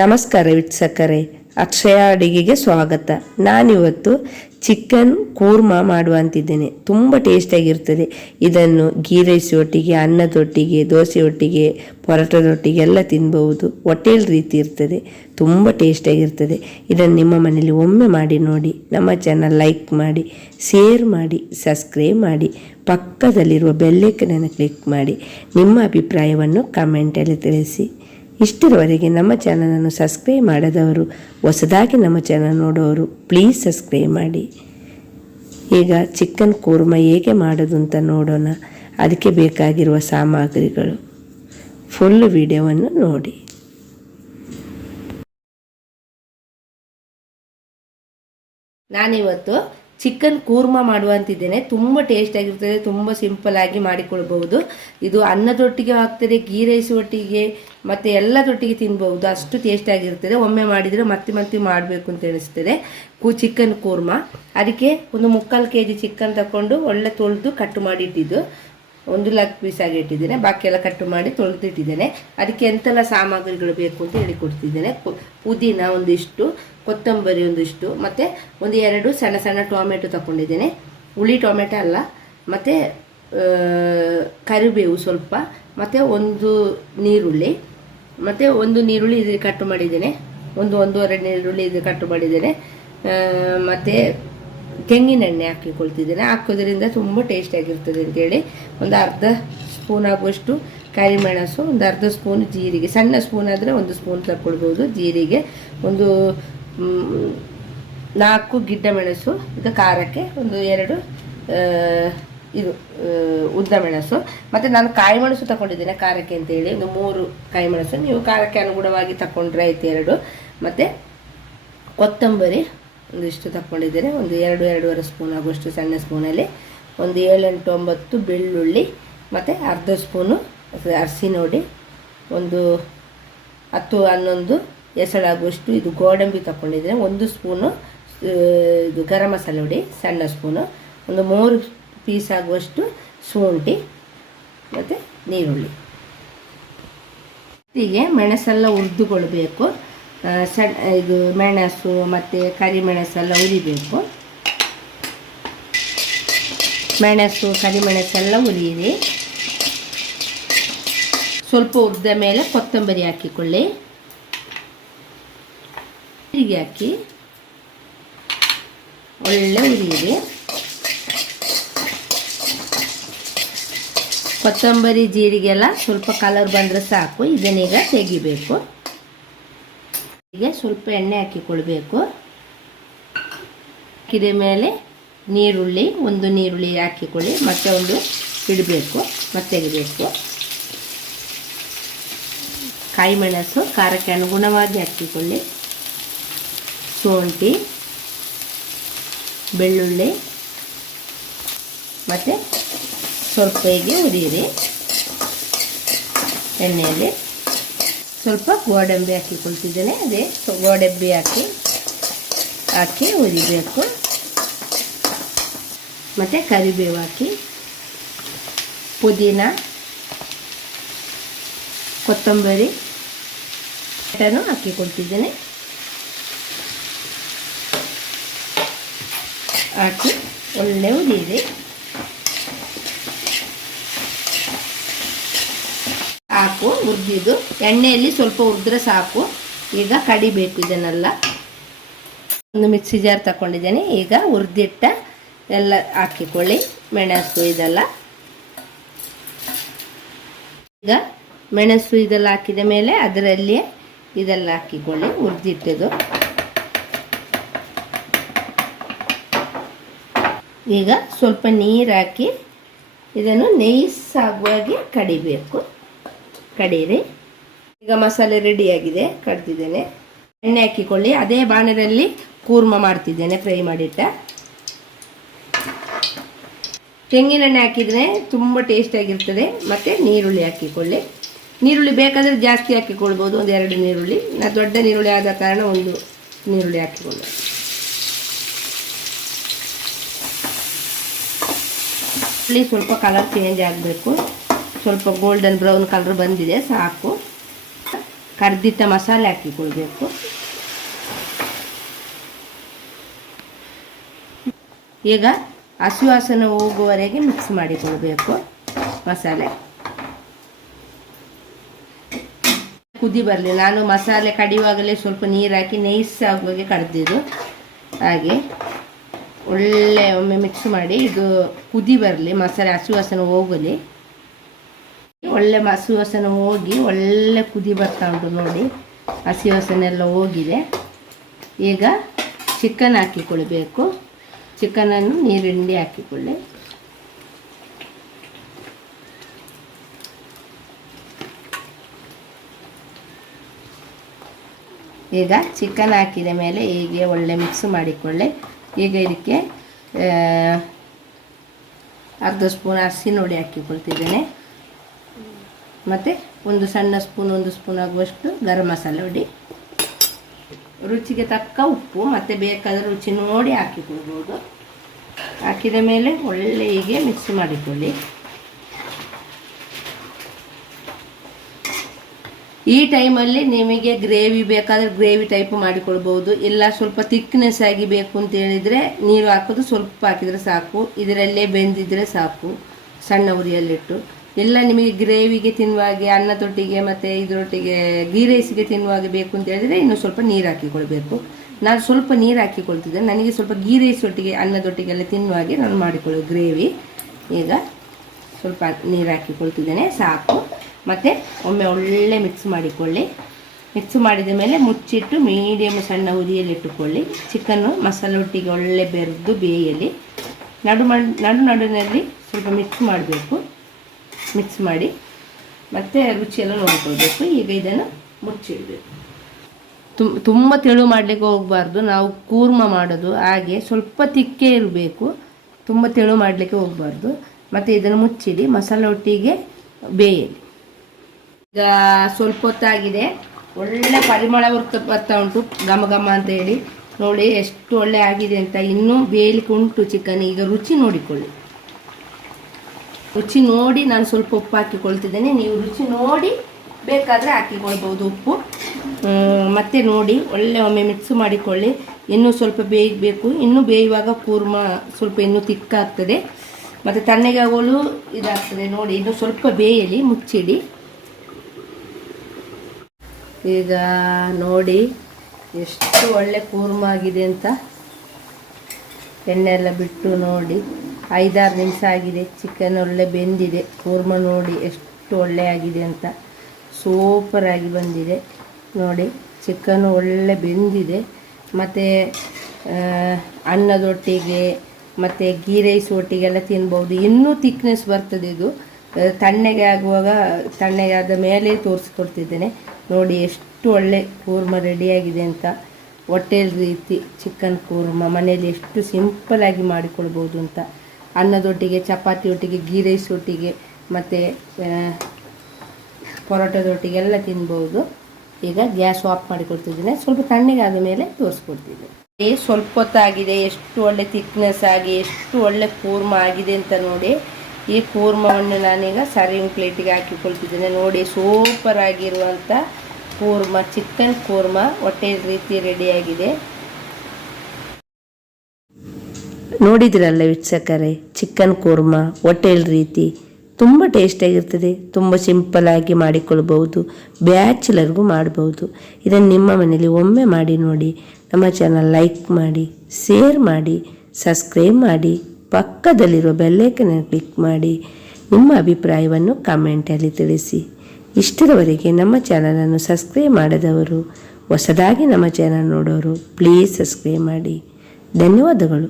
ನಮಸ್ಕಾರ ವೀಕ್ಷಕರೇ, ಅಕ್ಷಯ ಅಡಿಗೆಗೆ ಸ್ವಾಗತ. ನಾನಿವತ್ತು ಚಿಕನ್ ಕೂರ್ಮಾ ಮಾಡುವಂತಿದ್ದೇನೆ. ತುಂಬ ಟೇಸ್ಟಿಯಾಗಿರ್ತದೆ. ಇದನ್ನು ಗೀ ರೈಸ್ ಒಟ್ಟಿಗೆ, ಅನ್ನದೊಟ್ಟಿಗೆ ದೋಸೆ ಒಟ್ಟಿಗೆ ಪರೋಟದೊಟ್ಟಿಗೆ ಎಲ್ಲ ತಿನ್ಬಹುದು. ಹೋಟೆಲ್ ರೀತಿ ಇರ್ತದೆ. ತುಂಬ ಟೇಸ್ಟಿಯಾಗಿರ್ತದೆ. ಇದನ್ನು ನಿಮ್ಮ ಮನೆಯಲ್ಲಿ ಒಮ್ಮೆ ಮಾಡಿ ನೋಡಿ, ನಮ್ಮ ಚಾನಲ್ ಲೈಕ್ ಮಾಡಿ, ಶೇರ್ ಮಾಡಿ, ಸಬ್ಸ್ಕ್ರೈಬ್ ಮಾಡಿ, ಪಕ್ಕದಲ್ಲಿರುವ ಬೆಲ್ಲೈಕನನ್ನು ಕ್ಲಿಕ್ ಮಾಡಿ, ನಿಮ್ಮ ಅಭಿಪ್ರಾಯವನ್ನು ಕಮೆಂಟಲ್ಲಿ ತಿಳಿಸಿ. ಇಷ್ಟರವರೆಗೆ ನಮ್ಮ ಚಾನಲನ್ನು ಸಬ್ಸ್ಕ್ರೈಬ್ ಮಾಡದವರು, ಹೊಸದಾಗಿ ನಮ್ಮ ಚಾನಲ್ ನೋಡೋರು ಪ್ಲೀಸ್ ಸಬ್ಸ್ಕ್ರೈಬ್ ಮಾಡಿ. ಈಗ ಚಿಕನ್ ಕೂರ್ಮ ಹೇಗೆ ಮಾಡೋದು ಅಂತ ನೋಡೋಣ. ಅದಕ್ಕೆ ಬೇಕಾಗಿರುವ ಸಾಮಗ್ರಿಗಳು. ಫುಲ್ ವಿಡಿಯೋವನ್ನು ನೋಡಿ. ನಾನಿವತ್ತು ಚಿಕನ್ ಕೂರ್ಮ ಮಾಡುವಂತಿದ್ದೇನೆ ತುಂಬ ಟೇಸ್ಟ್ ಆಗಿರ್ತದೆ, ತುಂಬ ಸಿಂಪಲ್ ಆಗಿ ಮಾಡಿಕೊಳ್ಬಹುದು. ಇದು ಅನ್ನದೊಟ್ಟಿಗೆ ಹಾಕ್ತದೆ ಗೀ ರೈಸ್ ಒಟ್ಟಿಗೆ, ಮತ್ತೆ ಎಲ್ಲದೊಟ್ಟಿಗೆ ತಿನ್ಬಹುದು. ಅಷ್ಟು ಟೇಸ್ಟ್ ಆಗಿರ್ತದೆ. ಒಮ್ಮೆ ಮಾಡಿದರೆ ಮತ್ತೆ ಮತ್ತೆ ಮಾಡಬೇಕು ಅಂತ ಅನಿಸ್ತದೆ. ಕು, ಚಿಕನ್ ಕೂರ್ಮ. ಅದಕ್ಕೆ ಒಂದು ಮುಕ್ಕಾಲು ಕೆ ಜಿ ಚಿಕನ್ ತಗೊಂಡು ಒಳ್ಳೆ ತೊಳೆದು ಕಟ್ ಮಾಡಿಟ್ಟಿದ್ದು ಒಂದು ಲಗ್ ಪೀಸ್ ಆಗಿ ಇಟ್ಟಿದ್ದೇನೆ. ಬಾಕಿ ಎಲ್ಲ ಕಟ್ ಮಾಡಿ ತೊಳೆದಿಟ್ಟಿದ್ದೇನೆ. ಅದಕ್ಕೆ ಎಂತೆಲ್ಲ ಸಾಮಗ್ರಿಗಳು ಬೇಕು ಅಂತ ಹೇಳಿ ಕೊಡ್ತಿದ್ದೇನೆ ಪುದೀನ ಒಂದಿಷ್ಟು ಕೊತ್ತಂಬರಿ ಒಂದಿಷ್ಟು, ಮತ್ತು ಒಂದು ಎರಡು ಸಣ್ಣ ಸಣ್ಣ ಟೊಮೆಟೊ ತಗೊಂಡಿದ್ದೇನೆ ಹುಳಿ ಟೊಮೆಟೊ ಅಲ್ಲ, ಮತ್ತು ಕರಿಬೇವು ಸ್ವಲ್ಪ, ಮತ್ತು ಒಂದು ನೀರುಳ್ಳಿ, ಮತ್ತು ಒಂದು ನೀರುಳ್ಳಿ ಇದ್ರೆ ಕಟ್ಟು ಮಾಡಿದ್ದೇನೆ. ಒಂದು ಒಂದೂವರೆ ನೀರುಳ್ಳಿ ಇದು ಕಟ್ಟು ಮಾಡಿದ್ದೇನೆ. ಮತ್ತು ತೆಂಗಿನೆಣ್ಣೆ ಹಾಕಿಕೊಳ್ತಿದ್ದೇನೆ. ಹಾಕೋದ್ರಿಂದ ತುಂಬ ಟೇಸ್ಟಿಯಾಗಿರ್ತದೆ ಅಂತೇಳಿ ಒಂದು ಅರ್ಧ ಸ್ಪೂನ್ ಆಗುವಷ್ಟು ಕರಿಮೆಣಸು, ಒಂದು ಅರ್ಧ ಸ್ಪೂನ್ ಜೀರಿಗೆ, ಸಣ್ಣ ಸ್ಪೂನ್ ಆದರೆ ಒಂದು ಸ್ಪೂನ್ ತಗೊಳ್ಬೋದು ಜೀರಿಗೆ. ಒಂದು ನಾಲ್ಕು ಗಿಡ್ಡ ಮೆಣಸು ಇದು ಖಾರಕ್ಕೆ ಒಂದು ಎರಡು ಇದು ಉದ್ದ ಮೆಣಸು. ಮತ್ತು ನಾನು ಕಾಯಿ ಮೆಣಸು ತಗೊಂಡಿದ್ದೇನೆ ಖಾರಕ್ಕೆ ಅಂತೇಳಿ. ಒಂದು ಮೂರು ಕಾಯಿ ಮೆಣಸು. ನೀವು ಖಾರಕ್ಕೆ ಅನುಗುಣವಾಗಿ ತಗೊಂಡ್ರೆ ಆಯ್ತು ಎರಡು. ಮತ್ತು ಕೊತ್ತಂಬರಿ ಒಂದಿಷ್ಟು ತಗೊಂಡಿದ್ದೇನೆ ಒಂದು ಎರಡು, ಎರಡೂವರೆ ಸ್ಪೂನ್ ಆಗುವಷ್ಟು ಸಣ್ಣ ಸ್ಪೂನಲ್ಲಿ. ಒಂದು ಏಳೆಂಟು, ಒಂಬತ್ತು ಬೆಳ್ಳುಳ್ಳಿ. ಮತ್ತು ಅರ್ಧ ಸ್ಪೂನು ಅರಸಿ ನೋಡಿ ಒಂದು ಹತ್ತು, ಹನ್ನೊಂದು ಎಸಳಾಗುವಷ್ಟು ಇದು ಗೋಡಂಬಿ ತಗೊಂಡಿದ್ರೆ ಒಂದು ಸ್ಪೂನು ಇದು ಗರಂ ಮಸಾಲೆ ಹುಡಿ ಸಣ್ಣ ಸ್ಪೂನು ಒಂದು ಮೂರು ಪೀಸ್ ಆಗುವಷ್ಟು ಶುಂಠಿ ಮತ್ತು ನೀರುಳ್ಳಿ. ಹೀಗೆ ಮೆಣಸೆಲ್ಲ ಹುರಿದುಕೊಳ್ಬೇಕು. ಆ, ಸಣ್ಣ ಇದು ಮೆಣಸು ಮತ್ತು ಕರಿಮೆಣಸೆಲ್ಲ ಉರಿಬೇಕು ಮೆಣಸು ಕರಿಮೆಣಸೆಲ್ಲ ಹುರಿಯಿರಿ. ಸ್ವಲ್ಪ ಹುರಿದ ಮೇಲೆ ಕೊತ್ತಂಬರಿ ಹಾಕಿಕೊಳ್ಳಿ. ಹೀಗೆ ಹಾಕಿ ಒಳ್ಳೆ ಹುರಿಯಿರಿ. ಕೊತ್ತಂಬರಿ ಜೀರಿಗೆ ಎಲ್ಲ ಸ್ವಲ್ಪ ಕಲರ್ ಬಂದರೆ ಸಾಕು. ಇದನ್ನೀಗ ತೆಗಿಬೇಕು. ಹೀಗೆ ಸ್ವಲ್ಪ ಎಣ್ಣೆ ಹಾಕಿಕೊಳ್ಬೇಕು. ಹಾಕಿದ ಮೇಲೆ ನೀರುಳ್ಳಿ, ಒಂದು ನೀರುಳ್ಳಿ ಹಾಕಿಕೊಳ್ಳಿ. ಮತ್ತೆ ಒಂದು ಇಡಬೇಕು, ಮತ್ತೆ ತೆಗಿಬೇಕು. ಕಾಯಿ ಮೆಣಸು, ಖಾರಕ್ಕೆ ಅನುಗುಣವಾಗಿ ಹಾಕಿಕೊಳ್ಳಿ. ಶುಂಠಿ ಬೆಳ್ಳುಳ್ಳಿ, ಮತ್ತು ಸ್ವಲ್ಪ ಹೀಗೆ ಹುರಿಯಿರಿ ಎಣ್ಣೆಯಲ್ಲಿ. ಸ್ವಲ್ಪ ಗೋಡಂಬಿ ಹಾಕಿಕೊಳ್ತಿದ್ದೇನೆ ಅದೇ ಗೋಡಂಬಿ ಹಾಕಿ ಹಾಕಿ ಹುರಿಬೇಕು ಮತ್ತು ಕರಿಬೇವು ಹಾಕಿ, ಪುದೀನ, ಕೊತ್ತಂಬರಿ ಹಾಕಿಕೊಳ್ತಿದ್ದೇನೆ ಹಾಕಿ, ಒಳ್ಳೆ ಉದಿದೆ ಸಾಕು ಉದ್ದಿದ್ದು ಎಣ್ಣೆಯಲ್ಲಿ ಸ್ವಲ್ಪ ಹುರಿದ್ರೆ ಸಾಕು. ಈಗ ಕಡಿಬೇಕು ಇದನ್ನೆಲ್ಲ. ಒಂದು ಮಿಕ್ಸಿ ಜಾರ್ ತಗೊಂಡಿದ್ದೇನೆ ಈಗ ಉರ್ದಿಟ್ಟ ಎಲ್ಲ ಹಾಕಿಕೊಳ್ಳಿ. ಮೆಣಸು ಇದೆಲ್ಲ. ಈಗ ಮೆಣಸು ಇದೆಲ್ಲ ಹಾಕಿದ ಮೇಲೆ ಅದರಲ್ಲಿ ಇದೆಲ್ಲ ಹಾಕಿಕೊಳ್ಳಿ. ಹುರಿದಿಟ್ಟದು ಈಗ ಸ್ವಲ್ಪ ನೀರು ಹಾಕಿ ಇದನ್ನು ನೈಸಾಗುವಾಗೆ ಕಡಿಬೇಕು. ಕಡೀರಿ. ಈಗ ಮಸಾಲೆ ರೆಡಿಯಾಗಿದೆ ಕಡ್ದಿದ್ದೇನೆ. ಎಣ್ಣೆ ಹಾಕಿಕೊಳ್ಳಿ. ಅದೇ ಬಾಣದಲ್ಲಿ ಕೂರ್ಮ ಮಾಡ್ತಿದ್ದೇನೆ, ಫ್ರೈ ಮಾಡಿಟ್ಟ. ತೆಂಗಿನೆಣ್ಣೆ ಹಾಕಿದರೆ ತುಂಬ ಟೇಸ್ಟಿಯಾಗಿರ್ತದೆ ಮತ್ತು ನೀರುಳ್ಳಿ ಹಾಕಿಕೊಳ್ಳಿ. ನೀರುಳ್ಳಿ ಬೇಕಾದರೆ ಜಾಸ್ತಿ ಹಾಕಿಕೊಳ್ಬೋದು ಒಂದು ಎರಡು ನೀರುಳ್ಳಿ. ನಾ ದೊಡ್ಡ ನೀರುಳ್ಳಿ ಆದ ಕಾರಣ ಒಂದು ನೀರುಳ್ಳಿ ಹಾಕಿಕೊಳ್ಳಿ. ಇಲ್ಲಿ ಸ್ವಲ್ಪ ಕಲರ್ ಚೇಂಜ್ ಆಗಬೇಕು. ಸ್ವಲ್ಪ ಗೋಲ್ಡನ್ ಬ್ರೌನ್ ಕಲರ್ ಬಂದಿದೆ, ಸಾಕು. ಕರ್ದಿದ್ದ ಮಸಾಲೆ ಹಾಕಿಕೊಳ್ಬೇಕು. ಈಗ ಹಸಿ ವಾಸನೆ ಹೋಗುವವರೆಗೆ ಮಿಕ್ಸ್ ಮಾಡಿಕೊಳ್ಬೇಕು ಮಸಾಲೆ. ಕುದಿ ಬರಲಿ. ನಾನು ಮಸಾಲೆ ಕಡಿಯುವಾಗಲೇ ಸ್ವಲ್ಪ ನೀರು ಹಾಕಿ ನೈಸ್ ಆಗುವಾಗೆ ಕಡ್ದಿದ್ದು ಹಾಗೆ. ಒಳ್ಳೆ ಒಮ್ಮೆ ಮಿಕ್ಸ್ ಮಾಡಿ, ಇದು ಕುದಿ ಬರಲಿ ಮಸಾಲೆ ಹಸಿ ವಾಸನೆ ಹೋಗಲಿ. ಒಳ್ಳೆ ಹಸಿ ವಾಸನೆ ಹೋಗಿ, ಒಳ್ಳೆ ಕುದಿ ಬರ್ತಾ ಉಂಟು ನೋಡಿ. ಹಸಿ ಎಲ್ಲ ಹೋಗಿದೆ. ಈಗ ಚಿಕನ್ ಹಾಕಿಕೊಳ್ಬೇಕು. ಚಿಕನನ್ನು ನೀರಿಂಡಿ ಹಾಕಿಕೊಳ್ಳಿ. ಈಗ ಚಿಕನ್ ಹಾಕಿದ ಮೇಲೆ ಹೀಗೆ ಒಳ್ಳೆ ಮಿಕ್ಸ್ ಮಾಡಿಕೊಳ್ಳಿ. ಈಗ ಇದಕ್ಕೆ ಅರ್ಧ ಸ್ಪೂನ್ ಅರಸಿನ ಹುಡಿ ಹಾಕಿಕೊಳ್ತಿದ್ದೇನೆ. ಮತ್ತು ಒಂದು ಸಣ್ಣ ಸ್ಪೂನ್, ಒಂದು ಸ್ಪೂನ್ ಆಗುವಷ್ಟು ಗರಂ ಮಸಾಲೆ ಹುಡಿ ರುಚಿಗೆ ತಕ್ಕ ಉಪ್ಪು, ಮತ್ತು ಬೇಕಾದರೆ ರುಚಿ ನೋಡಿ ಹಾಕಿಕೊಳ್ಬೋದು. ಹಾಕಿದ ಮೇಲೆ ಒಳ್ಳೆ ಹೀಗೆ ಮಿಕ್ಸ್ ಮಾಡಿಕೊಳ್ಳಿ. ಈ ಟೈಮಲ್ಲಿ ನಿಮಗೆ ಗ್ರೇವಿ ಬೇಕಾದರೆ ಗ್ರೇವಿ ಟೈಪ್ ಮಾಡಿಕೊಳ್ಬೋದು ಇಲ್ಲ ಸ್ವಲ್ಪ ತಿಕ್ನೆಸ್ ಆಗಿ ಬೇಕು ಅಂತ ಹೇಳಿದರೆ ನೀರು ಹಾಕೋದು ಸ್ವಲ್ಪ ಹಾಕಿದರೆ ಸಾಕು. ಇದರಲ್ಲೇ ಬೆಂದಿದ್ರೆ ಸಾಕು. ಸಣ್ಣ ಉರಿಯಲ್ಲಿಟ್ಟು. ಇಲ್ಲ ನಿಮಗೆ ಗ್ರೇವಿಗೆ ತಿನ್ನುವಾಗೆ ಅನ್ನ ತೊಟ್ಟಿಗೆ ಮತ್ತು ಇದರೊಟ್ಟಿಗೆ ಗೀ ರೈಸಿಗೆ ತಿನ್ನುವಾಗೆ ಬೇಕು ಅಂತ ಹೇಳಿದರೆ ಇನ್ನೂ ಸ್ವಲ್ಪ ನೀರು ಹಾಕಿಕೊಳ್ಬೇಕು. ನಾನು ಸ್ವಲ್ಪ ನೀರು ಹಾಕಿಕೊಳ್ತಿದ್ದೆ. ನನಗೆ ಸ್ವಲ್ಪ ಗೀ ರೈಸ್ ಒಟ್ಟಿಗೆ ಅನ್ನದೊಟ್ಟಿಗೆಲ್ಲ ತಿನ್ನುವಾಗೆ ನಾನು ಮಾಡಿಕೊಳ್ಳೋದು ಗ್ರೇವಿ ಈಗ ಸ್ವಲ್ಪ ನೀರು ಹಾಕಿಕೊಳ್ತಿದ್ದೇನೆ. ಸಾಕು. ಮತ್ತು ಒಮ್ಮೆ ಒಳ್ಳೆ ಮಿಕ್ಸ್ ಮಾಡಿಕೊಳ್ಳಿ. ಮಿಕ್ಸ್ ಮಾಡಿದ ಮೇಲೆ ಮುಚ್ಚಿಟ್ಟು ಮೀಡಿಯಮ್ ಸಣ್ಣ ಉರಿಯಲ್ಲಿ ಇಟ್ಟುಕೊಳ್ಳಿ. ಚಿಕನ್ನು ಮಸಾಲೆ ಒಟ್ಟಿಗೆ ಒಳ್ಳೆ ಬೆರೆದು ಬೇಯಲಿ ನಡು ನಡು ನಡುವಿನಲ್ಲಿ ಸ್ವಲ್ಪ ಮಿಕ್ಸ್ ಮಾಡಬೇಕು. ಮಿಕ್ಸ್ ಮಾಡಿ ಮತ್ತು ರುಚಿಯೆಲ್ಲ ನೋಡ್ಕೊಳ್ಬೇಕು. ಈಗ ಇದನ್ನು ಮುಚ್ಚಿಡಬೇಕು. ತುಮ್ ತುಂಬ ತೆಳು ಮಾಡಲಿಕ್ಕೆ ಹೋಗಬಾರ್ದು. ನಾವು ಕೂರ್ಮ ಮಾಡೋದು, ಹಾಗೆ ಸ್ವಲ್ಪ ತಿಕ್ಕೆ ಇರಬೇಕು. ತುಂಬ ತೆಳು ಮಾಡಲಿಕ್ಕೆ ಹೋಗಬಾರ್ದು. ಮತ್ತು ಇದನ್ನು ಮುಚ್ಚಿಡಿ. ಮಸಾಲೆ ಒಟ್ಟಿಗೆ ಬೇಯಲಿ ಈಗ ಸ್ವಲ್ಪ ಹೊತ್ತಾಗಿದೆ. ಒಳ್ಳೆ ಪರಿಮಳ ಹೊರತು ಬರ್ತಾ ಉಂಟು. ಘಮ ಘಮ ಅಂತ ಹೇಳಿ. ನೋಡಿ, ಎಷ್ಟು ಒಳ್ಳೆ ಆಗಿದೆ ಅಂತ. ಇನ್ನೂ ಬೇಯಲಿಕ್ಕೆ ಉಂಟು ಚಿಕನ್. ಈಗ ರುಚಿ ನೋಡಿಕೊಳ್ಳಿ. ರುಚಿ ನೋಡಿ ನಾನು ಸ್ವಲ್ಪ ಉಪ್ಪು ಹಾಕಿಕೊಳ್ತಿದ್ದೇನೆ. ನೀವು ರುಚಿ ನೋಡಿ ಬೇಕಾದರೆ ಹಾಕಿಕೊಳ್ಬೋದು ಉಪ್ಪು. ಮತ್ತೆ ನೋಡಿ, ಒಳ್ಳೆ ಒಮ್ಮೆ ಮಿಕ್ಸ್ ಮಾಡಿಕೊಳ್ಳಿ. ಇನ್ನೂ ಸ್ವಲ್ಪ ಬೇಯಬೇಕು. ಇನ್ನೂ ಬೇಯುವಾಗ ಕೂರ್ಮ ಸ್ವಲ್ಪ ಇನ್ನೂ ತಿಕ್ಕಾಗ್ತದೆ. ಮತ್ತು ತಣ್ಣಗಾಗಲು ಇದಾಗ್ತದೆ. ನೋಡಿ, ಇನ್ನು ಸ್ವಲ್ಪ ಬೇಯಲಿ, ಮುಚ್ಚಿಡಿ. ಈಗ ನೋಡಿ ಎಷ್ಟು ಒಳ್ಳೆ ಕೂರ್ಮ ಆಗಿದೆ ಅಂತ. ಎಣ್ಣೆ ಎಲ್ಲ ಬಿಟ್ಟು ನೋಡಿ. ಐದಾರು ನಿಮಿಷ ಆಗಿದೆ. ಚಿಕನ್ ಒಳ್ಳೆ ಬೆಂದಿದೆ. ಕೂರ್ಮ ನೋಡಿ ಎಷ್ಟು ಒಳ್ಳೆ ಆಗಿದೆ ಅಂತ. ಸೂಪರ್ ಆಗಿ ಬಂದಿದೆ. ನೋಡಿ, ಚಿಕನ್ ಒಳ್ಳೆ ಬೆಂದಿದೆ. ಮತ್ತು ಅನ್ನದೊಟ್ಟಿಗೆ ಮತ್ತು ಗೀ ರೈಸ್ ಒಟ್ಟಿಗೆಲ್ಲ ತಿನ್ಬೋದು. ಇನ್ನೂ ತಿಕ್ನೆಸ್ ಬರ್ತದೆ ಇದು. ತಣ್ಣಗೆ ಆಗುವಾಗ ತಣ್ಣಗೆ ಆದ ಮೇಲೆ ತೋರಿಸ್ಕೊಡ್ತಿದ್ದೇನೆ. ನೋಡಿ ಎಷ್ಟು ಒಳ್ಳೆ ಕೂರ್ಮ ರೆಡಿಯಾಗಿದೆ ಅಂತ. ಹೋಟೆಲ್ ರೀತಿ ಚಿಕನ್ ಕೂರ್ಮ, ಮನೆಯಲ್ಲಿ ಎಷ್ಟು ಸಿಂಪಲಾಗಿ ಮಾಡಿಕೊಳ್ಬೋದು ಅಂತ. ಅನ್ನದೊಟ್ಟಿಗೆ, ಚಪಾತಿ ಒಟ್ಟಿಗೆ ಗೀ ರೈಸ್ ಒಟ್ಟಿಗೆ, ಮತ್ತು ಪರೋಟದೊಟ್ಟಿಗೆ ಎಲ್ಲ ತಿನ್ಬೋದು. ಈಗ ಗ್ಯಾಸ್ ಆಫ್ ಮಾಡಿಕೊಡ್ತಿದ್ದೇನೆ. ಸ್ವಲ್ಪ ತಣ್ಣಗಾದ ಮೇಲೆ ತೋರಿಸ್ಕೊಡ್ತಿದ್ದೆ ಸ್ವಲ್ಪ ಹೊತ್ತಾಗಿದೆ. ಎಷ್ಟು ಒಳ್ಳೆ ತಿಕ್ನೆಸ್ ಆಗಿ, ಎಷ್ಟು ಒಳ್ಳೆ ಕೂರ್ಮ ಆಗಿದೆ ಅಂತ ನೋಡಿ. ಈ ಕೂರ್ಮವನ್ನು ನಾನೀಗ ಸರ್ವಿಂಗ್ ಪ್ಲೇಟಿಗೆ ಹಾಕಿಕೊಳ್ತಿದ್ದೇನೆ ನೋಡಿ ಸೂಪರ್ ಆಗಿರುವಂಥ ಕೂರ್ಮ ಚಿಕನ್ ಕೂರ್ಮ ಹೊಟ್ಟೆ ರೀತಿ ರೆಡಿಯಾಗಿದೆ ನೋಡಿದ್ರಲ್ಲ ವೀಕ್ಷಕರೇ ಚಿಕನ್ ಕೂರ್ಮ ಹೋಟೆಲ್ ರೀತಿ ತುಂಬ ಟೇಸ್ಟಿಯಾಗಿರ್ತದೆ ತುಂಬ ಸಿಂಪಲ್ಲಾಗಿ ಮಾಡಿಕೊಳ್ಬಹುದು. ಬ್ಯಾಚುಲರ್ಗೂ ಮಾಡಬಹುದು. ಇದನ್ನು ನಿಮ್ಮ ಮನೇಲಿ ಒಮ್ಮೆ ಮಾಡಿ ನೋಡಿ. ನಮ್ಮ ಚಾನಲ್ ಲೈಕ್ ಮಾಡಿ ಶೇರ್ ಮಾಡಿ ಸಬ್ಸ್ಕ್ರೈಬ್ ಮಾಡಿ. ಪಕ್ಕದಲ್ಲಿರೋ ಬೆಲ್ಲೈಕನ್ನ ಕ್ಲಿಕ್ ಮಾಡಿ ನಿಮ್ಮ ಅಭಿಪ್ರಾಯವನ್ನು ಕಮೆಂಟಲ್ಲಿ ತಿಳಿಸಿ. ಇಷ್ಟರವರೆಗೆ ನಮ್ಮ ಚಾನಲನ್ನು ಸಬ್ಸ್ಕ್ರೈಬ್ ಮಾಡದವರು, ಹೊಸದಾಗಿ ನಮ್ಮ ಚಾನಲ್ ನೋಡೋರು ಪ್ಲೀಸ್ ಸಬ್ಸ್ಕ್ರೈಬ್ ಮಾಡಿ. ಧನ್ಯವಾದಗಳು.